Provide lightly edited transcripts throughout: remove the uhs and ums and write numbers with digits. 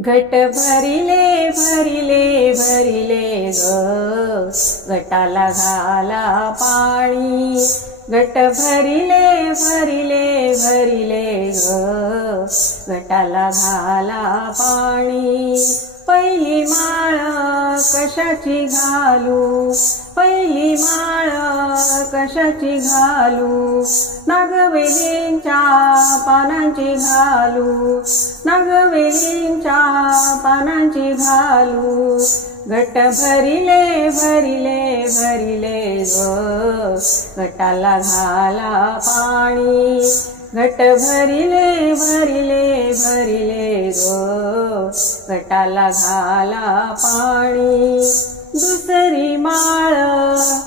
घट भरिले भरिले भरिले ग घटाला घाला पाणी। घट भरिले भरिले भरिले ग घटाला घाला पाणी। पहिली माळ कशाची घालू, पहिली माळ कशाची घालू, नागवेलींच्या पानांची घालू, नागवेलींच्या पानांची घालू। घट भरिले भरिले भरिले ग घटाला घाला पाणी। घट भरिले भरिले भरिले ग घटाला घाला पाणी। दुसरी माळ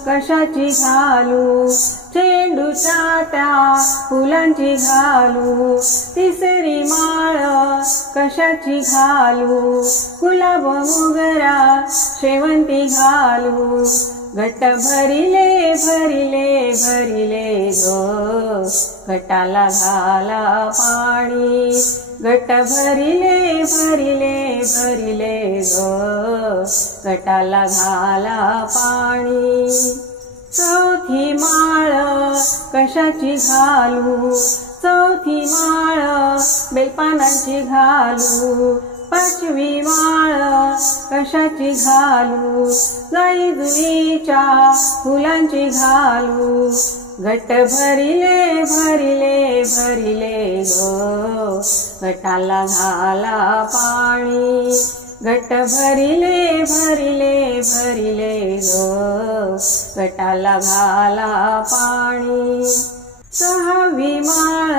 कशाची घालू, चेंडूच्या त्या फुलांची घालू। तिसरी माळ कशाची घालू, गुलाब मोगरा शेवंती घालू। घट भरिले भरिले भरिले ग घटाला घाला पाणी। घट भरिले भरिले भरिले ग घटाला घाला पाणी। चौथी माळ कशाची घालू, चौथी माळ बेलपानांची घालू। पाचवी माळ कशाची घालू, जाई जुईच्या फुलांची घालू। घट भरिले भरिले भरिले ग घटाला घाला पाणी। घट भरिले भरिले भरिले ग घटाला घाला पाणी। सहावी माळ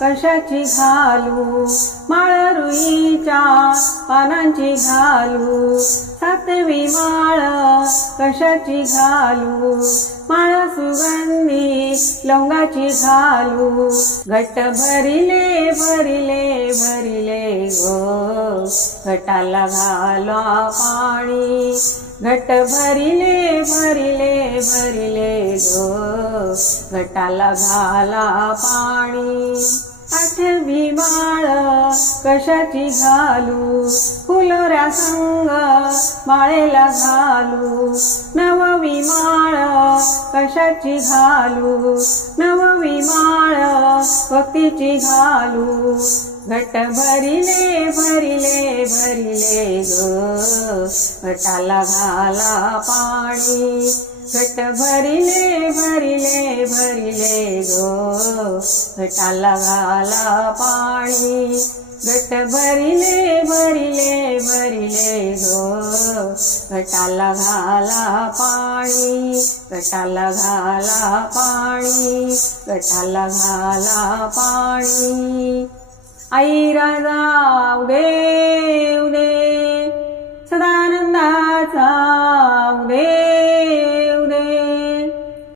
कशाची घालू, माळ रुईच्या पानांची घालू। सातवी माळ कशाची घालू, माळ सुगंधी लवंगाची घालू। घट भरिले भरिले भरिले ग घटाला घाला पाणी। घट भरिले भरिले भरिले ग घटाला घाला पाणी। आठवी माळ कशाची घालू, फुलोऱ्या संग माळेला घालू। नववी माळ कशाची घालू, नववी माळ भक्तीची घालू। घट भरिले भरिले भरिले ग घटाला घाला पाणी। घट भरिले भरिले भरिले ग घटाला घाला पाणी। घट भरिले भरिले भरिले ग घटाला घाला पाणी। घटाला घाला पाणी, घटाला घाला पाणी। आई राजा उदे उदे